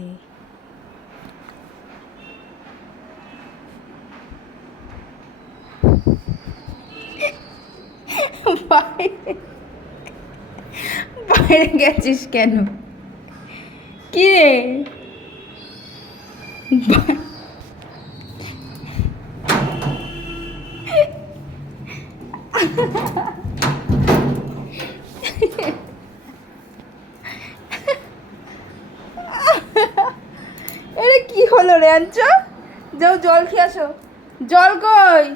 গেছে বাইরে। বাইরে গেছিস কেন? কি রে বা- আরে কি হলো রে আঞ্চ যাও জল খেয়ে আসো। জল কই?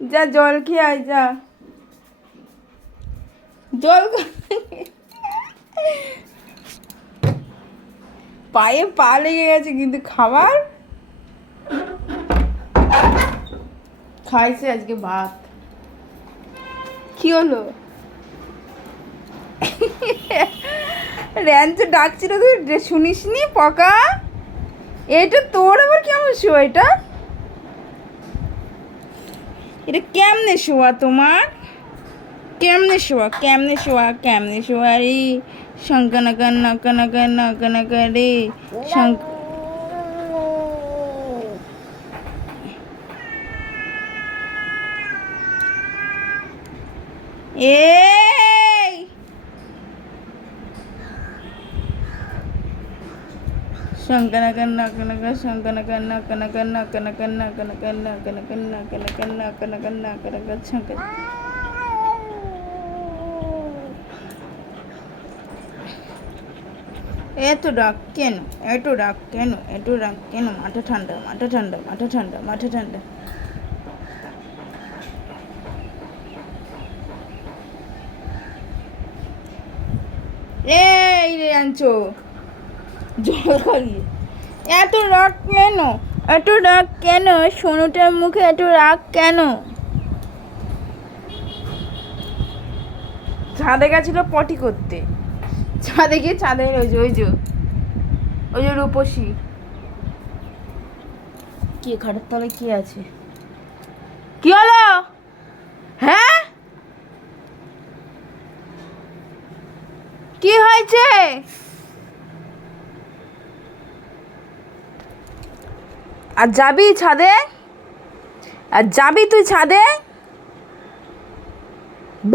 যা জল খেয়ে আয়, যা। জল? পায়ে পা লেগে গেছে, কিন্তু খাবার? খাইছে আজকে ভাত। কি হলো? র্যাঞ্চ ডাকছিল তুই ডে- শুনিসনি পকা? এটা তোর আবার কেমন শোয়া এটা? এটা কেমনে শোয়া তোমার? কেমনে শোয়া কেমনে শোয়া কেমনে শোয়া রে? শঙ্কনাকা নাকা নাকা নাকা রে। শঙ্ক এই শঙ্কনা কন্যা কনক শঙ্কনা কন্যা কনক কনক কনক কন্যা কনক কন্যা কনক কন্যা কনক কন্যা ডাক কেন? এত ডাক কেন? এত ডাক কেন? মাথা ঠান্ডা মাথা ঠান্ডা মাথা ঠান্ডা মাথা ঠান্ডা। এই রে আনছো। এত রাগ কেন? এত রাগ কেন? সোনুটার মুখে এত রাগ কেন? ছাদে গেছিল পটি করতে। ছাদে গিয়ে ছাদের ওই যে ওই যে। ওই যে রূপসী। কি খাটের তলায় কি আছে? কি হলো? হ্যাঁ? কি হয়েছে? আর যাবি ছাদে? আর যাবি তুই ছাদে?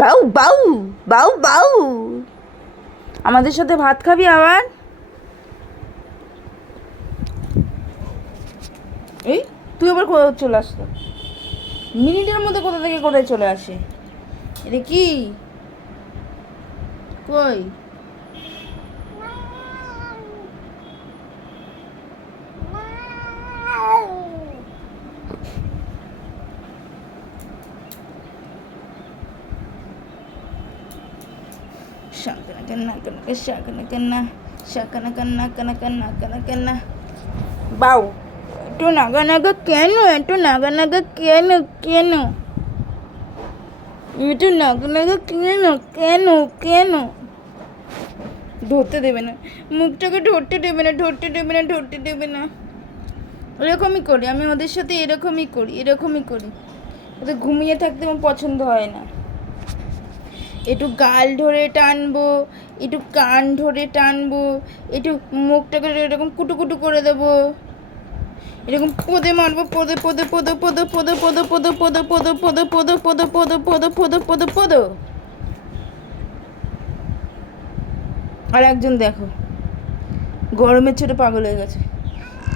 বাউ বাউ বাউ বাউ। আমাদের সাথে ভাত খাবি আবার? এই, তুই আবার কোথাও চলে আসতো মিনিটের মধ্যে কোথা থেকে কোথায় চলে আসে? এটা কি? কই? Shakana kana kana shakana kana shakana kana kana kana kana kana বাউ একটু নাগা নাগা কেন একটু নাগা নাগা কেন কেন একটু নাগা নাগা কেন কেন কেন ধরতে দেবে না। মুখটাকে ধরতে দেবে না, ধরতে দেবে না, ধরতে দেবে না। এরকমই করি, আমি ওদের সাথে এরকমই করি এরকমই করি। ওদের ঘুমিয়ে থাকতে আমার পছন্দ হয় না। একটু গাল ধরে টানবো একটু কান ধরে টানবো একটু মুখটাকে এরকম কুটু কুটু করে দেবো এরকম পদে মারবো পদে পদে পদে পদে পদে পদে পদে পদে পদে পদে পদে পদে পদে পদে পদে পদে পদে আর একজন দেখো গরমের ছোট পাগল হয়ে গেছে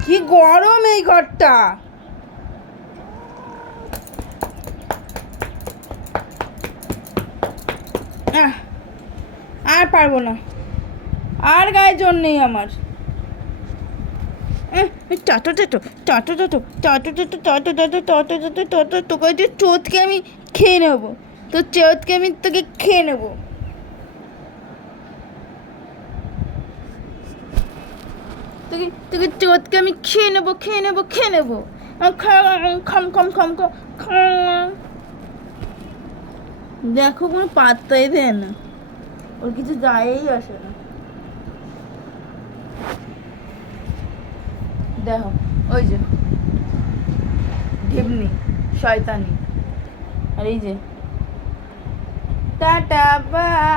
কি গরম এই ঘরটা আর পারব না আর গায়ে জোর নেই আমার টাটো টাটো টাটো টাটো টাটো টাটো টাটো টাটো টাটো টাটো টাটো তোকে যে চোদকে আমি খেয়ে নেব তোর চোদকে আমি তোকে খেয়ে নেব তোকে তোকে চোদকে আমি খেয়ে নেব খেয়ে নেব খেয়ে নেব খাম খাম খাম খাম। দেখো কোনো পাত্তাই দেয় না। ওর কিছু যায়ই আসে না। দেখো, ওই যে ঢেমনি শয়তানি। আর এই যে, টাটা বাই